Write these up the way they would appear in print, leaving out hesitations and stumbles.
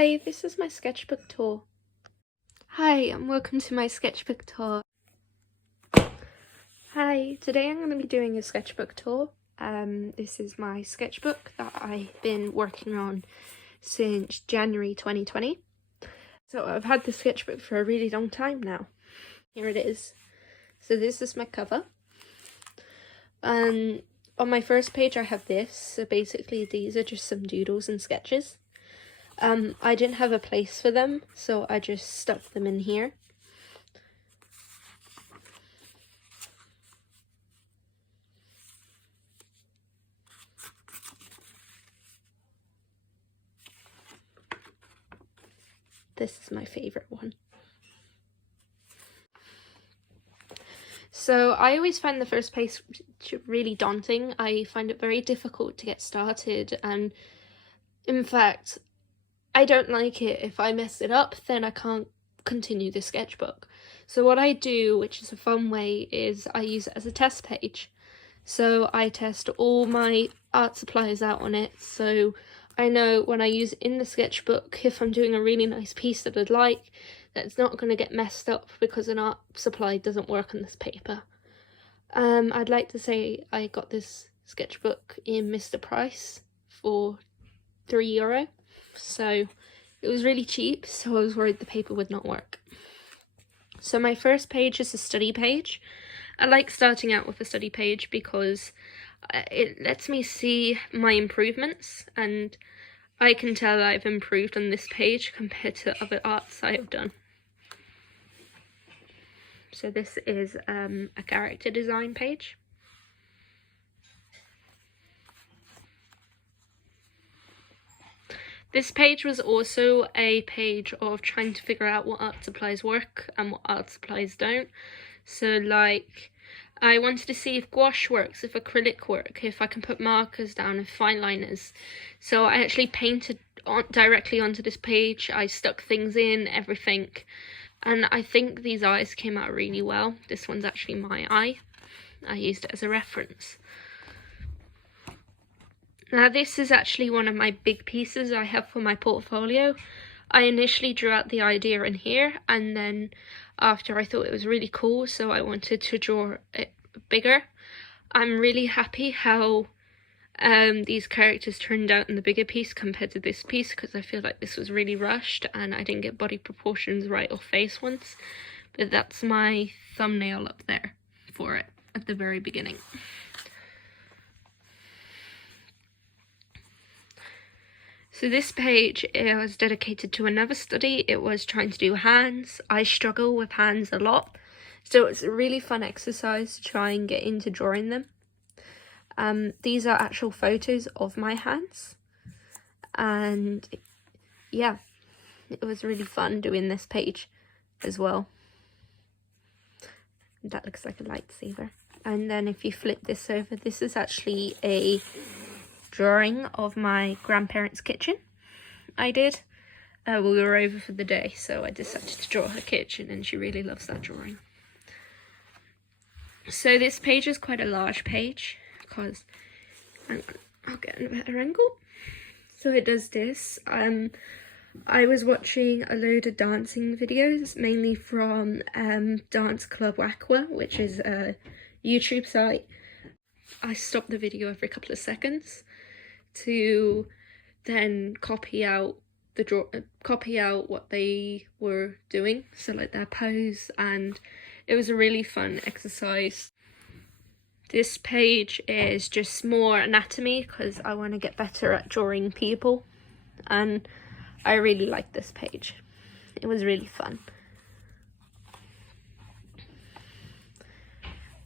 Hi, this is my sketchbook tour. Hi, and welcome to my sketchbook tour. Hi, today I'm going to be doing a sketchbook tour. This is my sketchbook that I've been working on since January 2020. So I've had the sketchbook for a really long time now. Here it is. So this is my cover. On my first page I have this. So basically these are just some doodles and sketches. I didn't have a place for them, so I just stuck them in here. This is my favourite one. So I always find the first page really daunting. I find it very difficult to get started, and in fact, I don't like it. If I mess it up, then I can't continue the sketchbook. So what I do, which is a fun way, is I use it as a test page. So I test all my art supplies out on it, so I know when I use it in the sketchbook, if I'm doing a really nice piece that I'd like, that it's not going to get messed up because an art supply doesn't work on this paper. I'd like to say I got this sketchbook in Mr. Price for €3. So it was really cheap, so I was worried the paper would not work. So my first page is a study page. I like starting out with a study page because it lets me see my improvements, and I can tell I've improved on this page compared to other arts I have done. So this is a character design page. This page was also a page of trying to figure out what art supplies work and what art supplies don't. So like, I wanted to see if gouache works, if acrylic work, if I can put markers down, if fine liners. So I actually painted directly onto this page. I stuck things in, everything. And I think these eyes came out really well. This one's actually my eye. I used it as a reference. Now this is actually one of my big pieces I have for my portfolio. I initially drew out the idea in here, and then after I thought it was really cool, so I wanted to draw it bigger. I'm really happy how these characters turned out in the bigger piece compared to this piece, because I feel like this was really rushed and I didn't get body proportions right or face ones. But that's my thumbnail up there for it at the very beginning. So this page was dedicated to another study. It was trying to do hands. I struggle with hands a lot, so it's a really fun exercise to try and get into drawing them. These are actual photos of my hands, and yeah, it was really fun doing this page as well. That looks like a lightsaber. And then if you flip this over, this is actually a drawing of my grandparents' kitchen I did. We were over for the day, so I decided to draw her kitchen, and she really loves that drawing. So this page is quite a large page because I'll get a better angle. So it does this. I was watching a load of dancing videos, mainly from Dance Club Aqua, which is a YouTube site. I stopped the video every couple of seconds to then copy out what they were doing, so like their pose, and it was a really fun exercise. This page is just more anatomy because I want to get better at drawing people, and I really like this page. It was really fun.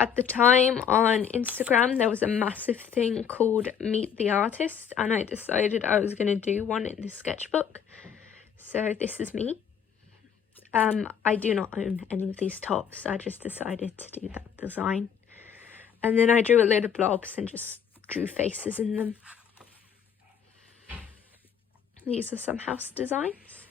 At the time on Instagram, there was a massive thing called Meet the Artist, and I decided I was going to do one in this sketchbook. So this is me. I do not own any of these tops. I just decided to do that design. And then I drew a load of blobs and just drew faces in them. These are some house designs.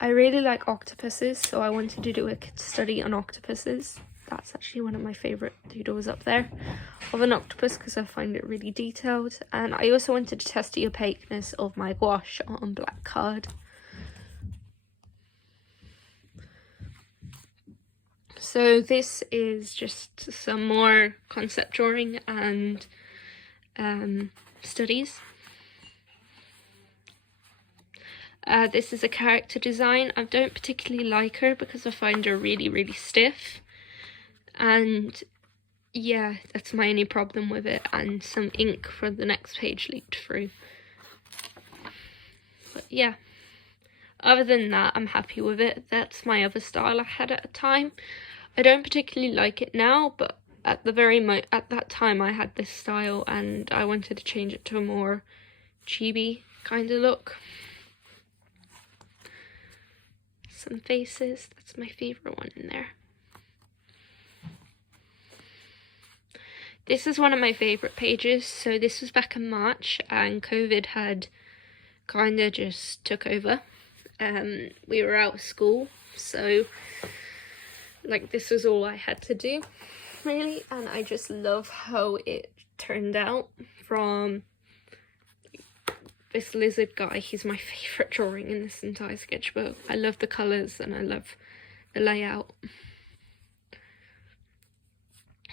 I really like octopuses, so I wanted to do a study on octopuses. That's actually one of my favourite doodles up there. of an octopus because I find it really detailed, and I also wanted to test the opaqueness of my gouache on black card. So this is just some more concept drawing and studies. This is a character design. I don't particularly like her because I find her really stiff, and yeah, that's my only problem with it, and some ink for the next page leaked through. But yeah, other than that, I'm happy with it. That's my other style I had at a time. I don't particularly like it now, but at that time I had this style and I wanted to change it to a more chibi kind of look. Some faces, that's my favourite one in there. This is one of my favourite pages. So this was back in March and COVID had kind of just took over. We were out of school, so like this was all I had to do really, and I just love how it turned out. From this lizard guy, he's my favourite drawing in this entire sketchbook. I love the colours and I love the layout.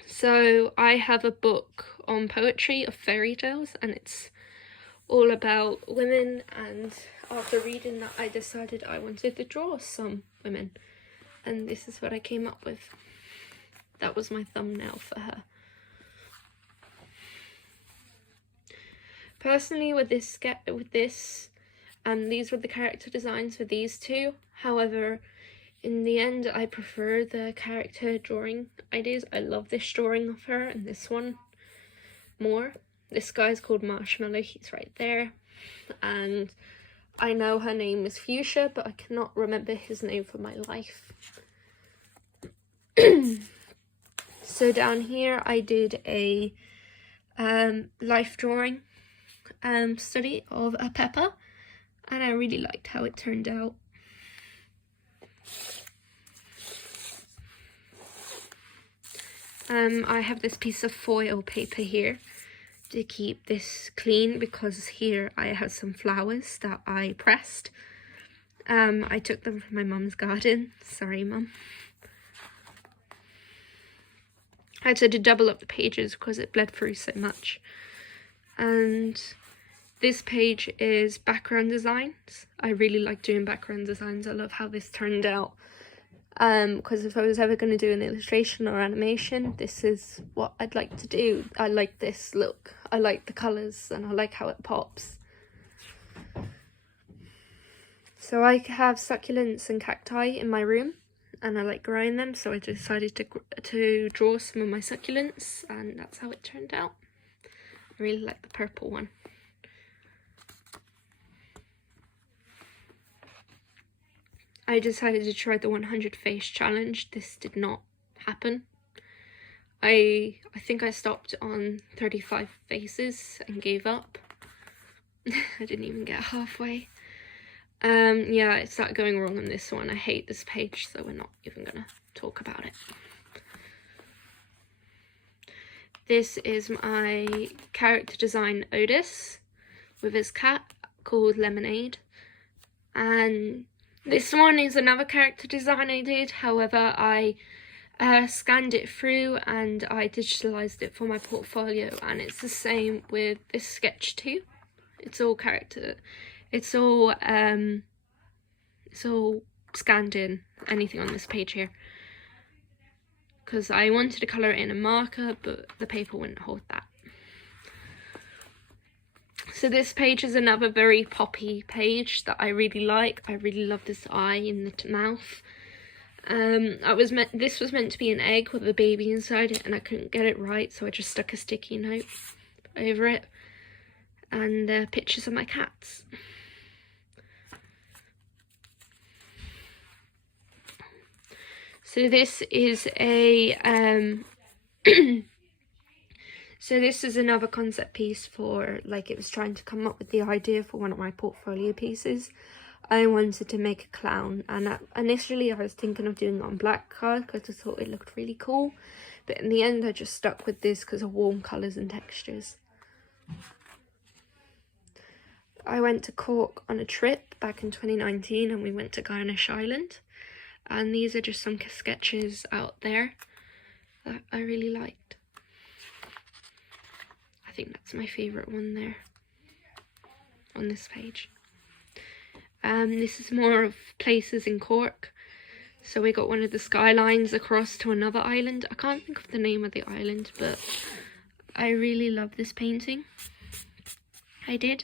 So I have a book on poetry of fairy tales, and it's all about women, and after reading that I decided I wanted to draw some women, and this is what I came up with. That was my thumbnail for her. Personally, with this, these were the character designs for these two. However, in the end, I prefer the character drawing ideas. I love this drawing of her and this one more. This guy's called Marshmallow, he's right there. And I know her name is Fuchsia, but I cannot remember his name for my life. So down here I did a life drawing study of a pepper, and I really liked how it turned out. I have this piece of foil paper here to keep this clean because here I have some flowers that I pressed. I took them from my mum's garden. Sorry, Mum. I had to double up the pages because it bled through so much. And this page is background designs. I really like doing background designs. I love how this turned out. Because if I was ever going to do an illustration or animation, this is what I'd like to do. I like this look. I like the colours and I like how it pops. So I have succulents and cacti in my room, and I like growing them, so I decided to draw some of my succulents, and that's how it turned out. I really like the purple one. I decided to try the 100 face challenge. This did not happen. I think I stopped on 35 faces and gave up. I didn't even get halfway. Yeah, it started going wrong on this one. I hate this page, so we're not even gonna talk about it. This is my character design Otis with his cat called Lemonade, and this one is another character design I did. However, I scanned it through and I digitalized it for my portfolio, and it's the same with this sketch too. It's all character. It's all scanned in, anything on this page here, because I wanted to colour it in a marker, but the paper wouldn't hold that. So this page is another very poppy page that I really like. I really love this eye in the mouth. This was meant to be an egg with a baby inside it, and I couldn't get it right, so I just stuck a sticky note over it, and pictures of my cats. So this is a so this is another concept piece for, like, it was trying to come up with the idea for one of my portfolio pieces. I wanted to make a clown, and initially I was thinking of doing it on black card because I thought it looked really cool. But in the end I just stuck with this because of warm colours and textures. I went to Cork on a trip back in 2019 and we went to Garnish Island. And these are just some sketches out there that I really liked. I think that's my favourite one there on this page. This is more of places in Cork. So we got one of the skylines across to another island. I can't think of the name of the island, but I really love this painting. I did.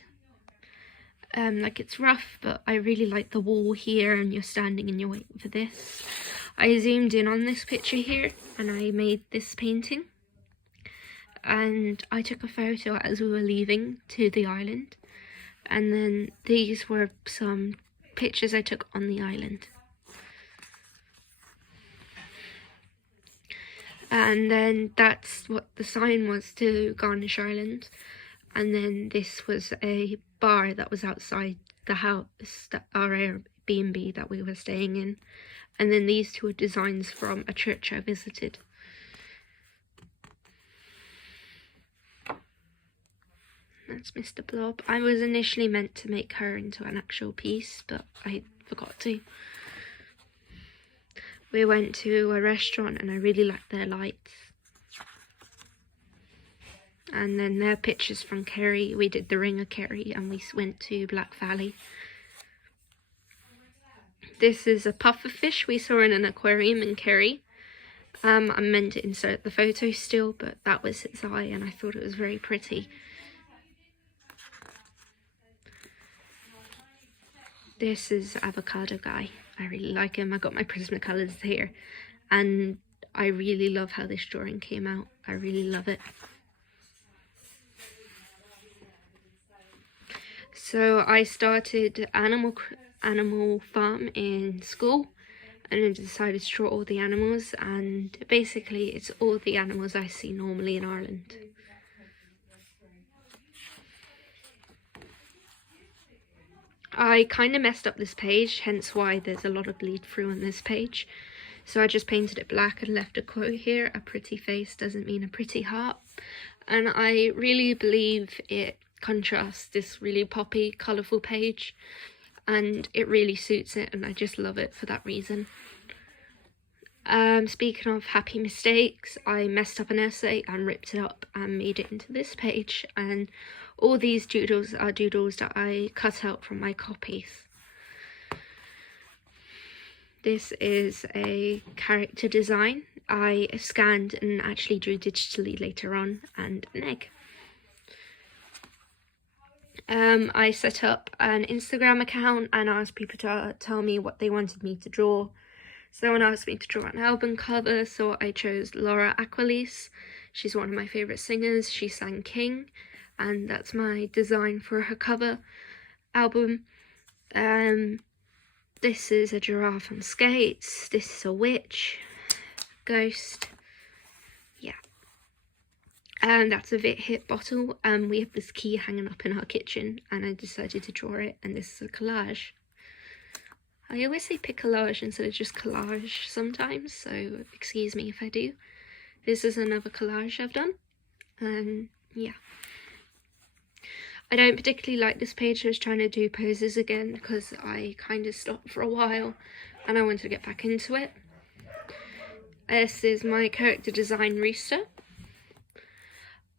Like, it's rough, but I really like the wall here, and you're standing and you're waiting for this. I zoomed in on this picture here and I made this painting. And I took a photo as we were leaving to the island. And then these were some pictures I took on the island. And then that's what the sign was to Garnish Island. And then this was a bar that was outside the house, our Airbnb that we were staying in. And then these two are designs from a church I visited. That's Mr. Blob. I was initially meant to make her into an actual piece, but I forgot to. We went to a restaurant and I really liked their lights. And then their pictures from Kerry. We did the Ring of Kerry and we went to Black Valley. This is a pufferfish we saw in an aquarium in Kerry. I meant to insert the photo still, but that was its eye and I thought it was very pretty. This is Avocado Guy. I really like him. I got my Prismacolors here. And I really love how this drawing came out. I really love it. So I started Animal Farm in school, and I decided to draw all the animals, and basically it's all the animals I see normally in Ireland. I kind of messed up this page, hence why there's a lot of bleed through on this page. So I just painted it black and left a quote here: a pretty face doesn't mean a pretty heart. And I really believe it contrasts this really poppy, colourful page, and it really suits it, and I just love it for that reason. Speaking of happy mistakes, I messed up an essay and ripped it up and made it into this page, and all these doodles are doodles that I cut out from my copies. This is a character design I scanned and actually drew digitally later on, and an egg. I set up an Instagram account and asked people to tell me what they wanted me to draw. Someone asked me to draw an album cover, so I chose Laura Aquilise. She's one of my favourite singers. She sang King, and that's my design for her cover album. This is a giraffe on skates. This is a witch, ghost. Yeah. And that's a hit bottle. We have this key hanging up in our kitchen, and I decided to draw it, and this is a collage. I always say picolage instead of just collage sometimes, so excuse me if I do. This is another collage I've done, and yeah. I don't particularly like this page. I was trying to do poses again because I kind of stopped for a while and I wanted to get back into it. This is my character design, Rooster.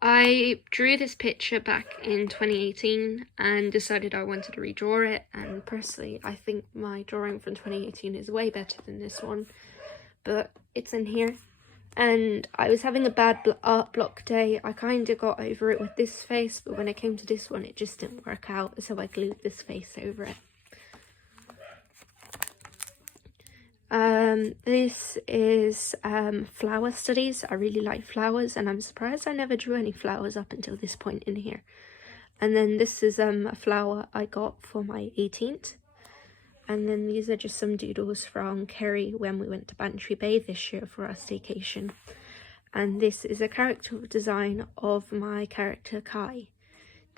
I drew this picture back in 2018 and decided I wanted to redraw it, and personally I think my drawing from 2018 is way better than this one, but it's in here. And I was having a bad art block day. I kind of got over it with this face, but when it came to this one it just didn't work out, so I glued this face over it. This is flower studies. I really like flowers, and I'm surprised I never drew any flowers up until this point in here. And then this is a flower I got for my 18th. And then these are just some doodles from Kerry when we went to Bantry Bay this year for our staycation. And this is a character design of my character Kai.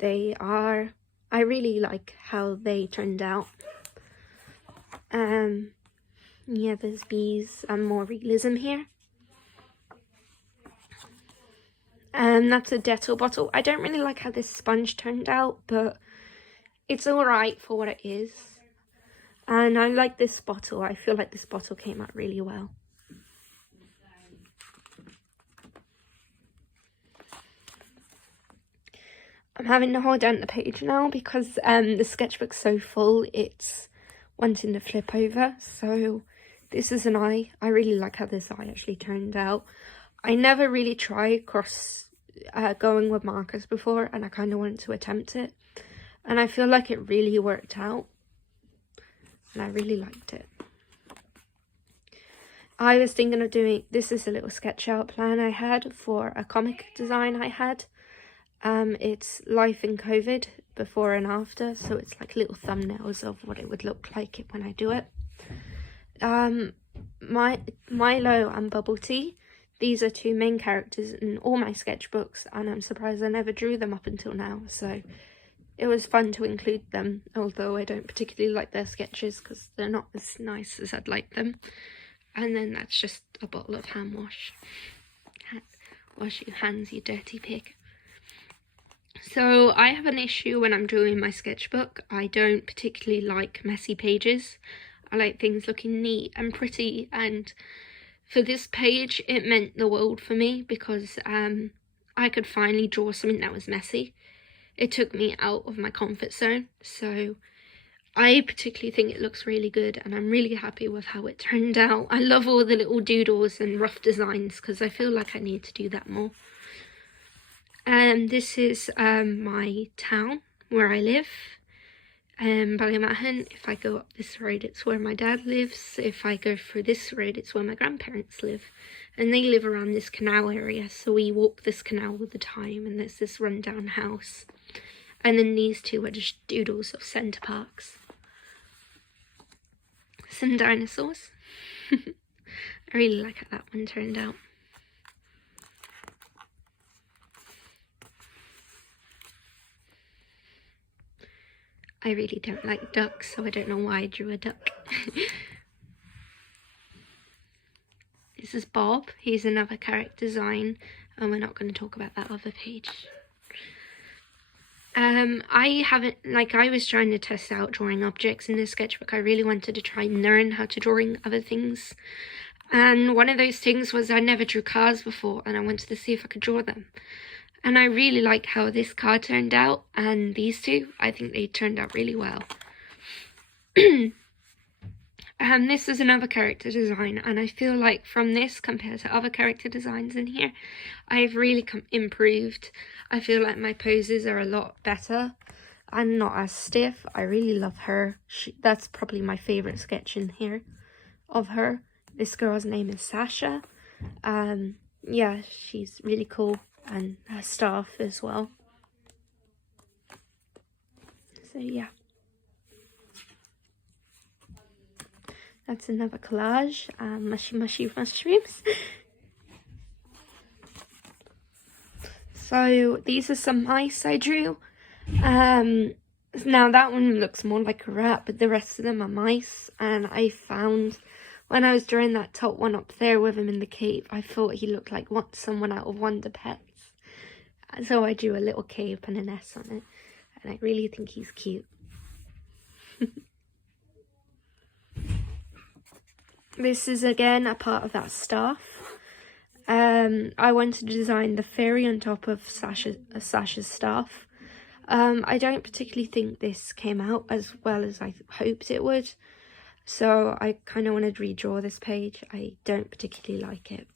I really like how they turned out. Yeah, there's bees and more realism here. That's a Dettol bottle. I don't really like how this sponge turned out, but it's alright for what it is. And I like this bottle. I feel like this bottle came out really well. I'm having to hold down the page now because the sketchbook's so full, it's wanting to flip over. So this is an eye. I really like how this eye actually turned out. I never really tried going with markers before, and I kind of wanted to attempt it. And I feel like it really worked out. And I really liked it. I was thinking of doing, this is a little sketch out plan I had for a comic design I had. It's life in COVID, before and after, so it's like little thumbnails of what it would look like when I do it. Milo and Bubble Tea, these are two main characters in all my sketchbooks, and I'm surprised I never drew them up until now, so it was fun to include them, although I don't particularly like their sketches because they're not as nice as I'd like them. And then that's just a bottle of hand wash. Wash your hands, you dirty pig. So I have an issue when I'm drawing my sketchbook. I don't particularly like messy pages. I like things looking neat and pretty, and for this page it meant the world for me because I could finally draw something that was messy. It took me out of my comfort zone, so I particularly think it looks really good, and I'm really happy with how it turned out. I love all the little doodles and rough designs because I feel like I need to do that more. This is my town where I live, Ballymahon. If I go up this road, it's where my dad lives. If I go through this road, it's where my grandparents live. And they live around this canal area, so we walk this canal all the time, and there's this rundown house. And then these two are just doodles of Centre Parks. Some dinosaurs. I really like how that one turned out. I really don't like ducks, so I don't know why I drew a duck. This is Bob. He's another character design, and we're not going to talk about that other page. I was trying to test out drawing objects in this sketchbook. I really wanted to try and learn how to drawing other things. And one of those things was I never drew cars before, and I wanted to see if I could draw them. And I really like how this car turned out, and these two, I think they turned out really well. This is another character design, and I feel like from this compared to other character designs in here, I've really improved. I feel like my poses are a lot better and not as stiff. I really love her. That's probably my favourite sketch in here of her. This girl's name is Sasha. Yeah, she's really cool, and her staff as well. So yeah. That's another collage, mushy mushrooms. So these are some mice I drew. Now that one looks more like a rat, but the rest of them are mice. And I found, when I was drawing that top one up there with him in the cape, I thought he looked like someone out of Wonder Pets. So I drew a little cape and an S on it. And I really think he's cute. This is again a part of that staff. I wanted to design the fairy on top of Sasha's staff. I don't particularly think this came out as well as I hoped it would. So I kind of wanted to redraw this page. I don't particularly like it.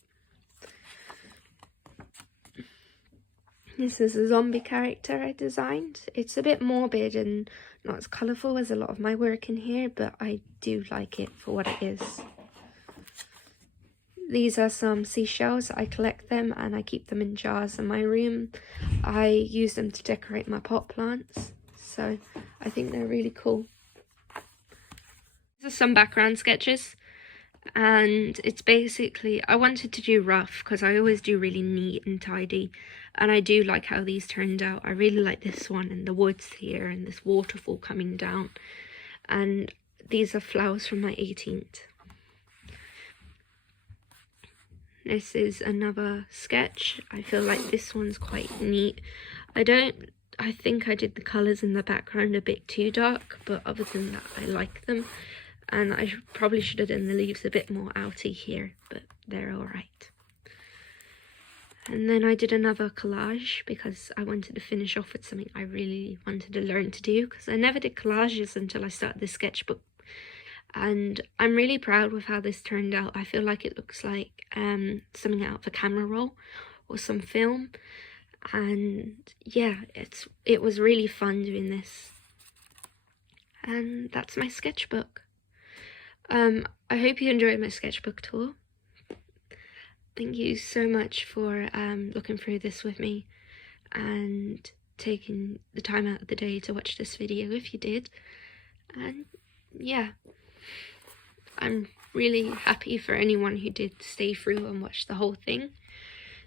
This is a zombie character I designed. It's a bit morbid and not as colourful as a lot of my work in here, but I do like it for what it is. These are some seashells. I collect them and I keep them in jars in my room. I use them to decorate my pot plants, so I think they're really cool. These are some background sketches, and it's basically, I wanted to do rough because I always do really neat and tidy, and I do like how these turned out. I really like this one and the woods here and this waterfall coming down, and these are flowers from my 18th. This is another sketch. I feel like this one's quite neat. I think I did the colours in the background a bit too dark, but other than that I like them. And I probably should have done the leaves a bit more outy here, but they're alright. And then I did another collage because I wanted to finish off with something I really wanted to learn to do, because I never did collages until I started this sketchbook. And I'm really proud with how this turned out. I feel like it looks like something out of a camera roll or some film. And yeah, it was really fun doing this. And that's my sketchbook. I hope you enjoyed my sketchbook tour. Thank you so much for looking through this with me and taking the time out of the day to watch this video if you did. And yeah, I'm really happy for anyone who did stay through and watch the whole thing.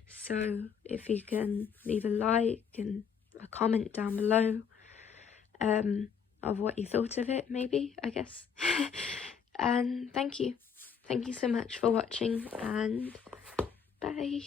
So if you can leave a like and a comment down below of what you thought of it, maybe, I guess. And thank you so much for watching, and bye.